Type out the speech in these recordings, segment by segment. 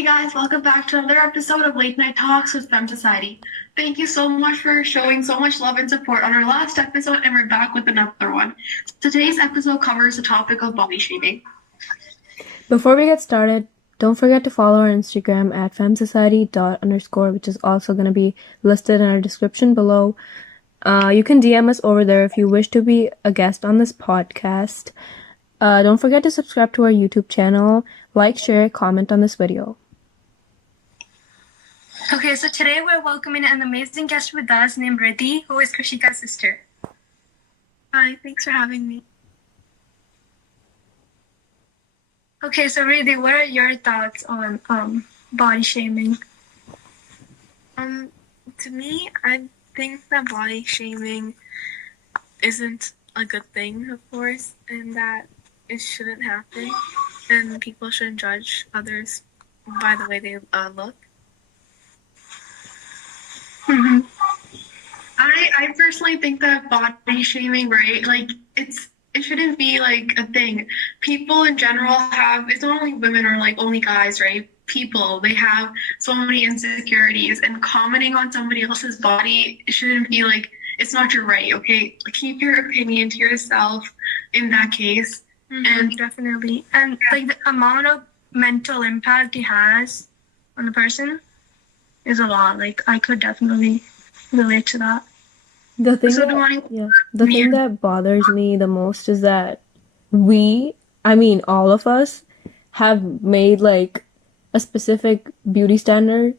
Hey guys, welcome back to another episode of Late Night Talks with FemSociety. Thank you so much for showing so much love and support on our last episode, and we're back with another one. Today's episode covers the topic of body shaming. Before we get started, don't forget to follow our Instagram at femsociety._, which is also going to be listed in our description below. You can DM us over there if you wish to be a guest on this podcast. Don't forget to subscribe to our YouTube channel, like, share, comment on this video. Okay, so today we're welcoming an amazing guest with us named Ridhi, who is Krishika's sister. Hi, thanks for having me. Okay, so Ridhi, what are your thoughts on body shaming? To me, I think that body shaming isn't a good thing, of course, and that it shouldn't happen, and people shouldn't judge others by the way they look. Mm-hmm. I personally think that body shaming, right? Like it shouldn't be like a thing. People in general have, it's not only women or like only guys, right? People, they have so many insecurities, and commenting on somebody else's body shouldn't be like, it's not your right, okay? Like, keep your opinion to yourself in that case. And definitely. And like the amount of mental impact it has on the person is a lot. Like I could definitely relate to that. The thing that bothers me the most is that all of us have made like a specific beauty standard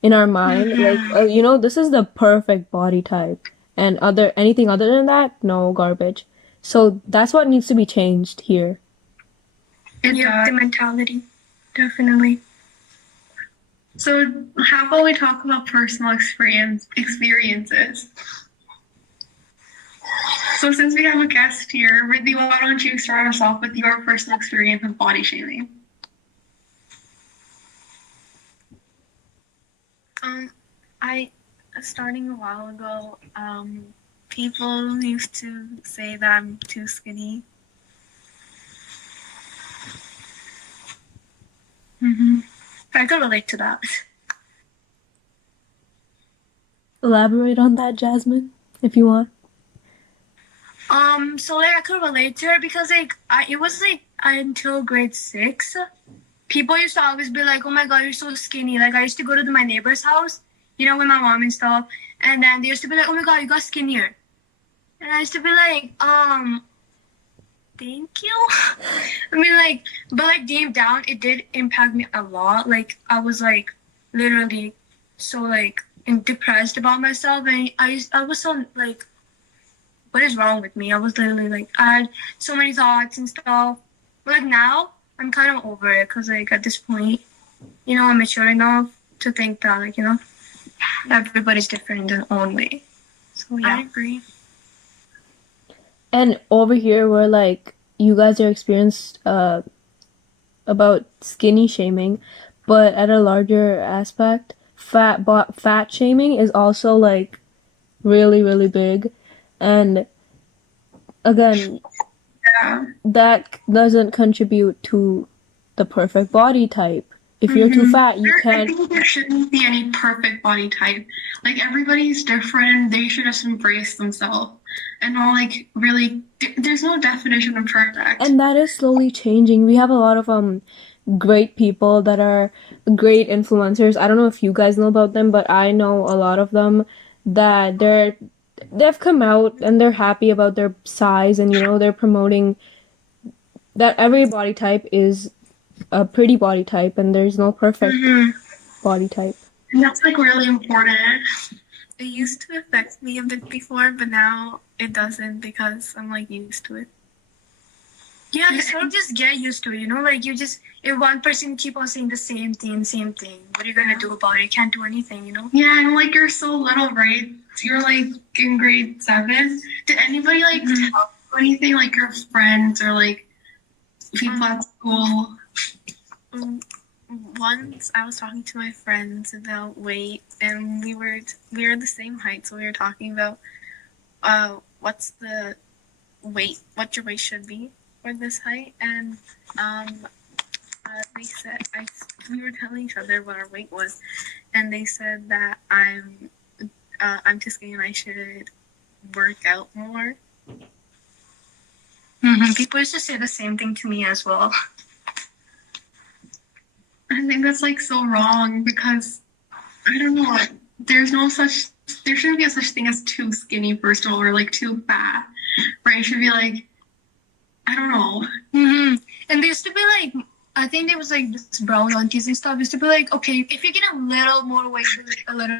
in our mind. Like, this is the perfect body type, and anything other than that, no, garbage. So that's what needs to be changed here. The mentality, definitely. So how about we talk about personal experiences? So since we have a guest here, Ridhi, why don't you start us off with your personal experience of body shaming? Starting a while ago, people used to say that I'm too skinny. I could relate to that. Elaborate on that, Jasmine, if you want. So like I could relate to her because like it was like until grade 6, people used to always be like, "Oh my God, you're so skinny." Like I used to go to my neighbor's house, with my mom and stuff, and then they used to be like, "Oh my God, you got skinnier," and I used to be like, thank you. I mean, like, but like deep down, it did impact me a lot. Like I was like literally so like depressed about myself, and I was so like, what is wrong with me? I was literally like, I had so many thoughts and stuff. But like now, I'm kind of over it because like at this point, I'm mature enough to think that like, everybody's different in their own way. So yeah. I agree. And over here, we're like, you guys are experienced about skinny shaming, but at a larger aspect, fat shaming is also like really, really big. And again, that doesn't contribute to the perfect body type. If you're too fat, you can't. I think there shouldn't be any perfect body type. Like, everybody's different. They should just embrace themselves. And not like really, there's no definition of perfect. And that is slowly changing. We have a lot of great people that are great influencers. I don't know if you guys know about them, but I know a lot of them that they've come out and they're happy about their size, and they're promoting that every body type is a pretty body type and there's no perfect body type. And that's like really important. It used to affect me a bit before, but now it doesn't because I'm like used to it. Yeah, you sort of just get used to it, like you just, if one person keep on saying the same thing, what are you gonna do about it? You can't do anything, Yeah, and like you're so little, right? You're like in grade 7. Did anybody like tell you anything, like your friends or like people at school? Once I was talking to my friends about weight, and we were the same height, so we were talking about what your weight should be for this height, and They said we were telling each other what our weight was, and they said that I'm too skinny and I should work out more. People used to say the same thing to me as well. I think that's like so wrong because I don't know. There shouldn't be a such thing as too skinny, first of all, or like too fat, right? It should be like, I don't know. And there used to be like, I think there was like this brown aunties and stuff. Used to be like, okay, if you get a little more weight, a little,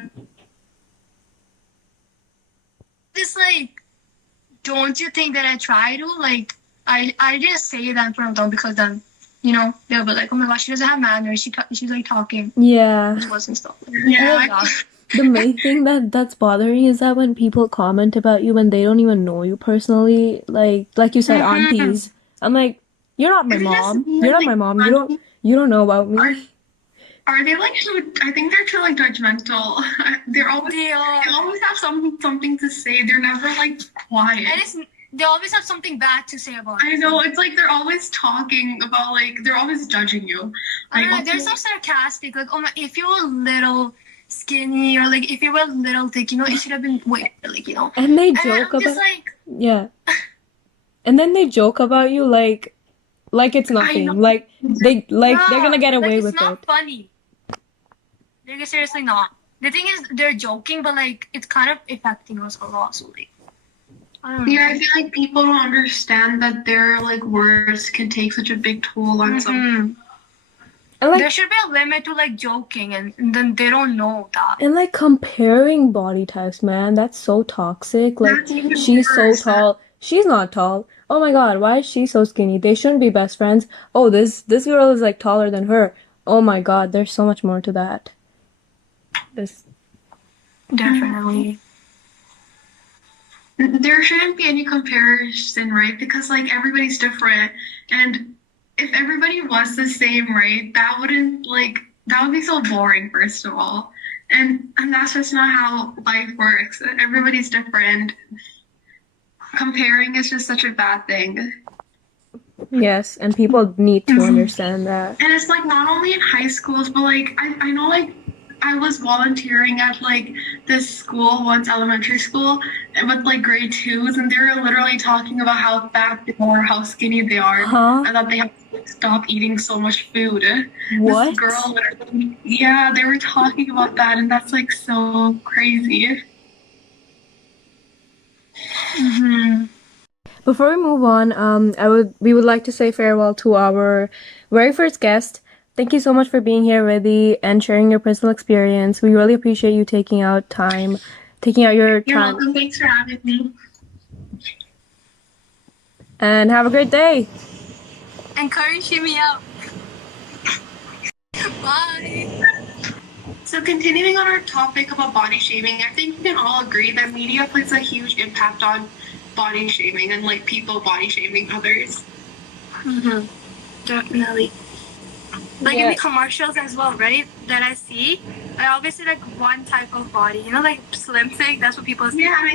just like, don't you think that I try to like? I didn't say that in front of them because then, you know, they'll be like, oh my gosh, she doesn't have manners. She's like talking. Yeah. And stuff. Yeah. The main thing that's bothering is that when people comment about you when they don't even know you personally, like you said, aunties. I'm like, you're not my mom. You're not my mom. You don't know about me. Are they like too? I think they're too like judgmental. They always have something to say. They're never like quiet. And they always have something bad to say about it. I know, it's like they're always talking about like they're always judging you. I don't know, they're so sarcastic. Like, oh my, if you were a little skinny or like if you were a little thick, you know, it should have been way like, you know. And they And joke I'm just about like, yeah. And then they joke about you like it's nothing. know. Like they're gonna get away like, with it's not it. funny. They're seriously not. The thing is, they're joking, but like it's kind of affecting us a lot. So like, I don't know. Yeah, I feel like people don't understand that their like words can take such a big toll on someone. And like, there should be a limit to like joking, and then they don't know that. and like comparing body types, man, that's so toxic. Like That's even she's so worse. tall, she's not tall. Oh my god, why is she so skinny? They shouldn't be best friends. Oh, this girl is like taller than her. Oh my god, there's so much more to that. This Definitely. There shouldn't be any comparison, right? Because like everybody's different, and if everybody was the same, right, that would be so boring, first of all. And that's just not how life works. Everybody's different. Comparing is just such a bad thing. yes, and people need to understand that. And it's like not only in high schools, but like I know like I was volunteering at like this school once, elementary school, and with like grade 2s, and they were literally talking about how fat they are, how skinny they are, Huh? and that they have to like, stop eating so much food. What? This girl literally, yeah, they were talking about that, and that's like so crazy. Before we move on, we would like to say farewell to our very first guest. Thank you so much for being here, Ridhi, and sharing your personal experience. We really appreciate you taking out your You're time. welcome. Thanks for having me. And have a great day. Encourage me out. Bye. So continuing on our topic about body shaming, I think we can all agree that media plays a huge impact on body shaming and like people body shaming others. Definitely. Like in the commercials as well, right? That I see, I always see like one type of body, you know, like slim thick. That's what people say. Yeah, and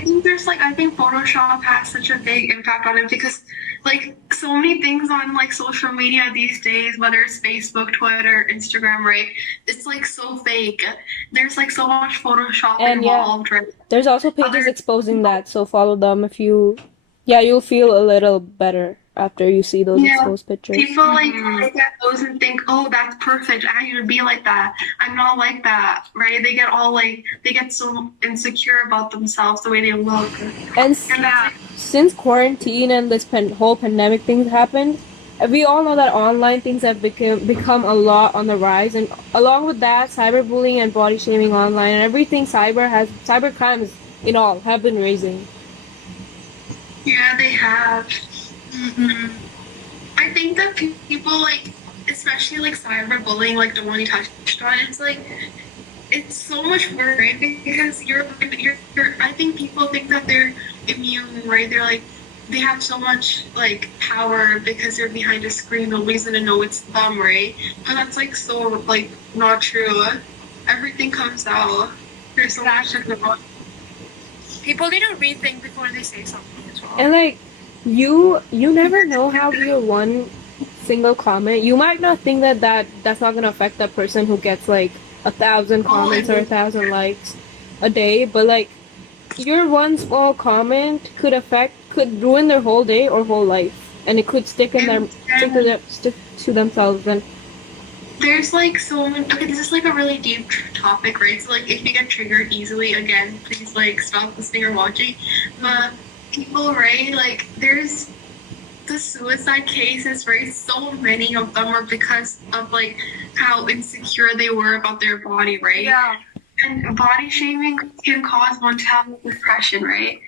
I think Photoshop has such a big impact on it because like so many things on like social media these days, whether it's Facebook, Twitter, Instagram, right? It's like so fake. There's like so much Photoshop involved, right? There's also pages exposing that, so follow them if you'll feel a little better after you see those exposed pictures. People like look at those and think, oh, that's perfect. I need to be like that. I'm not like that, right? They get so insecure about themselves, the way they look. And since quarantine and this whole pandemic thing happened, we all know that online things have become a lot on the rise, and along with that, cyberbullying and body shaming online and everything cyber crimes in all have been raising. Yeah, they have. I think that people like, especially like cyberbullying, like the one you touched on, it's so much worse, right? Because I think people think that they're immune, right? They're like, they have so much like power because they're behind a screen. Nobody's gonna know it's them, right? But that's like so like not true. Everything comes out. There's so much to know. People need to rethink before they say something as well. And like you never know how your one single comment, you might not think that that's not gonna affect that person who gets like 1,000 comments or 1,000 likes a day, but like your one small comment could ruin their whole day or whole life, and it could stick to themselves. And There's like so many. Okay, this is like a really deep topic, right? So like, if you get triggered easily, again, please like stop listening or watching. But people, right? Like, there's the suicide cases, right? So many of them are because of like how insecure they were about their body, right? Yeah. And body shaming can cause one to have depression, right?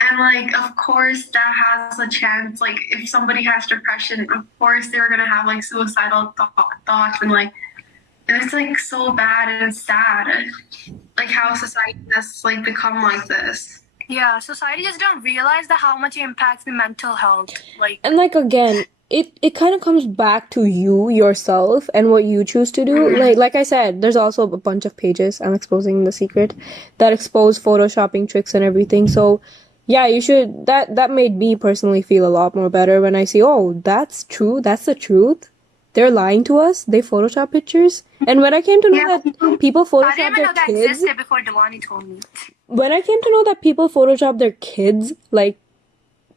And like, of course, that has a chance. Like, if somebody has depression, of course they're gonna have like suicidal thoughts, and like, and it's like so bad and sad, like how society has like become like this. Yeah, society just don't realize that how much it impacts the mental health. Like, and like again, it kind of comes back to you yourself and what you choose to do. Like I said, there's also a bunch of pages, I'm exposing the secret, that expose photoshopping tricks and everything. So yeah, you should, that made me personally feel a lot more better when I see, oh, that's true, that's the truth, they're lying to us, they photoshop pictures. And when I came to know that people I photoshop didn't even their know that kids, existed before Devani told me. when I came to know that people photoshop their kids, like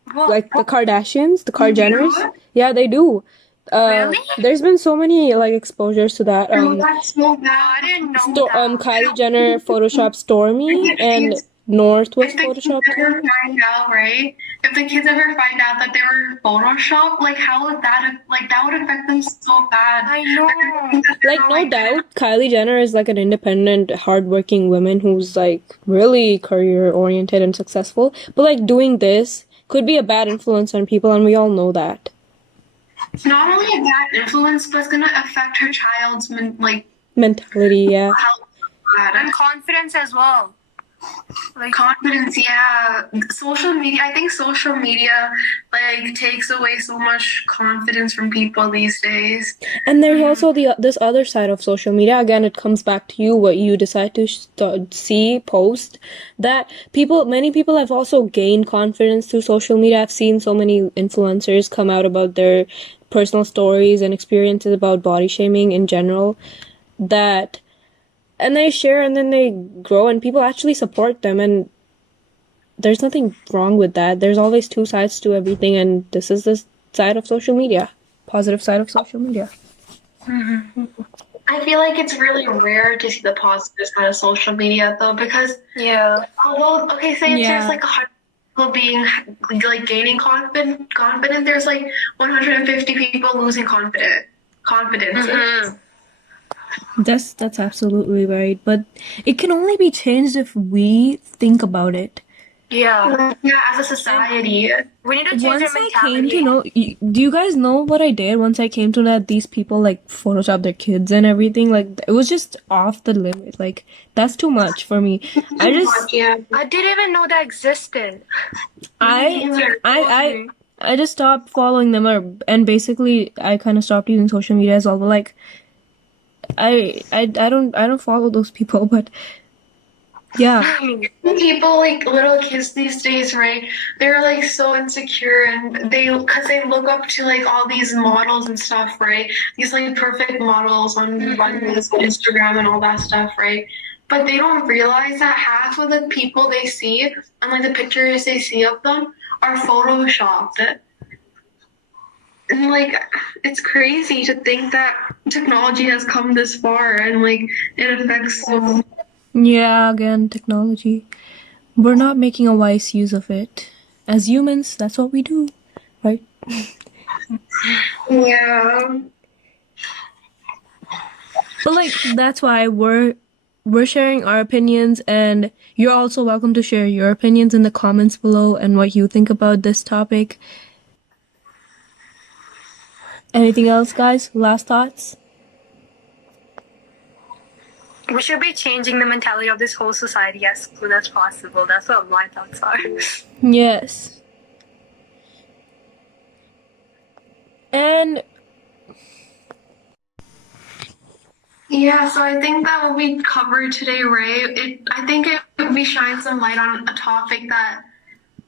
the Kardashians, the Kardashians, yeah, they do. Really? There's been so many like exposures to that. That's so bad. I didn't know that. Kylie Jenner photoshopped Stormy, and North was If the kids photoshopped. ever find out, right? If the kids ever find out that they were photoshopped, like how would that like that would affect them so bad. I know. Like no doubt, Kylie Jenner is like an independent, hardworking woman who's like really career oriented and successful. But like doing this could be a bad influence on people, and we all know that. Not only a bad influence, but it's gonna affect her child's Mentality, yeah. health. And confidence as well. Like, Confidence, yeah. Social media, I think social media like takes away so much confidence from people these days. And there's also this other side of social media. Again, it comes back to you, what you decide to see, post. That many people have also gained confidence through social media. I've seen so many influencers come out about their personal stories and experiences about body shaming in general, and they share, and then they grow, and people actually support them, and there's nothing wrong with that. There's always two sides to everything, and this is the side of social media, positive side of social media. I feel like it's really rare to see the positive side of social media though, because yeah. although say there's like 100 people being like gaining confidence, there's like 150 people losing confidence. That's absolutely right, but it can only be changed if we think about it. Yeah. Yeah, as a society. We need to change Once our I mentality. came to know, do you guys know what I did once I came to know that these people like Photoshop their kids and everything? Like, it was just off the limit. Like, that's too much for me. I just I didn't even know that existed. I just stopped following them, and basically I kind of stopped using social media as well. But like, I don't follow those people, but yeah. People like little kids these days, right? They're like so insecure, and because they look up to like all these models and stuff, right? These like perfect models on Instagram and all that stuff, right? But they don't realize that half of the people they see and like the pictures they see of them are photoshopped. And like, it's crazy to think that technology has come this far, and like it affects so. Yeah, again, technology. We're not making a wise use of it. As humans, that's what we do, right? Yeah. But like, that's why we're sharing our opinions, and you're also welcome to share your opinions in the comments below and what you think about this topic. Anything else, guys? Last thoughts? We should be changing the mentality of this whole society as soon as possible. That's what my thoughts are. Yes. And Yeah, so I think that what we covered today, right? I think we shine some light on a topic that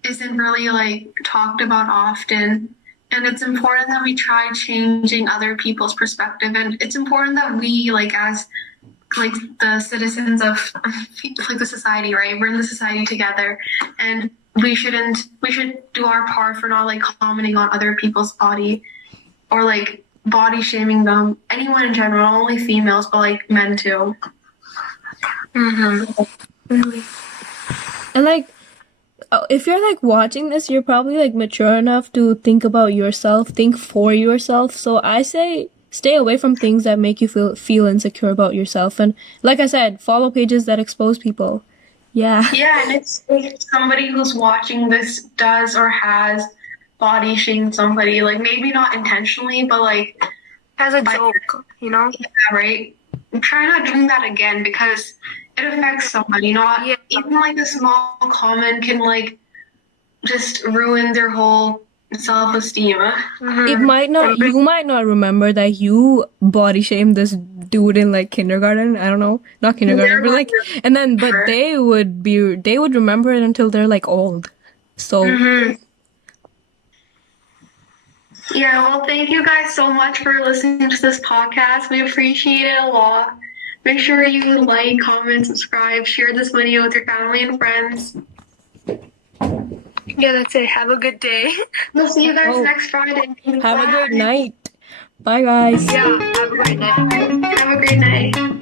isn't really like talked about often, And it's important that we try changing other people's perspective. And it's important that we, like, as like the citizens of like the society, right? We're in the society together, and we should do our part for not like commenting on other people's body or like body shaming them. Anyone in general, not only females, but like men too. Really. And like, if you're like watching this, you're probably like mature enough to think about yourself, think for yourself. So I say stay away from things that make you feel insecure about yourself. And like I said, follow pages that expose people. Yeah. Yeah, and it's if somebody who's watching this does or has body shamed somebody, like maybe not intentionally, but like As a by- joke, you know? yeah, right? Try not doing that again because it affects somebody. Not Yeah. even like a small comment can like just ruin their whole self-esteem. It might not, you might not remember that you body shamed this dude in like kindergarten. I don't know, not kindergarten, but like, and then, but they would remember it until they're like old. So, Yeah, well, thank you guys so much for listening to this podcast. We appreciate it a lot. Make sure you like, comment, subscribe, share this video with your family and friends. Yeah, that's it. Have a good day. We'll see you guys Oh. next Friday. have a great night. Bye, guys. Yeah, have a great night. Have a great night.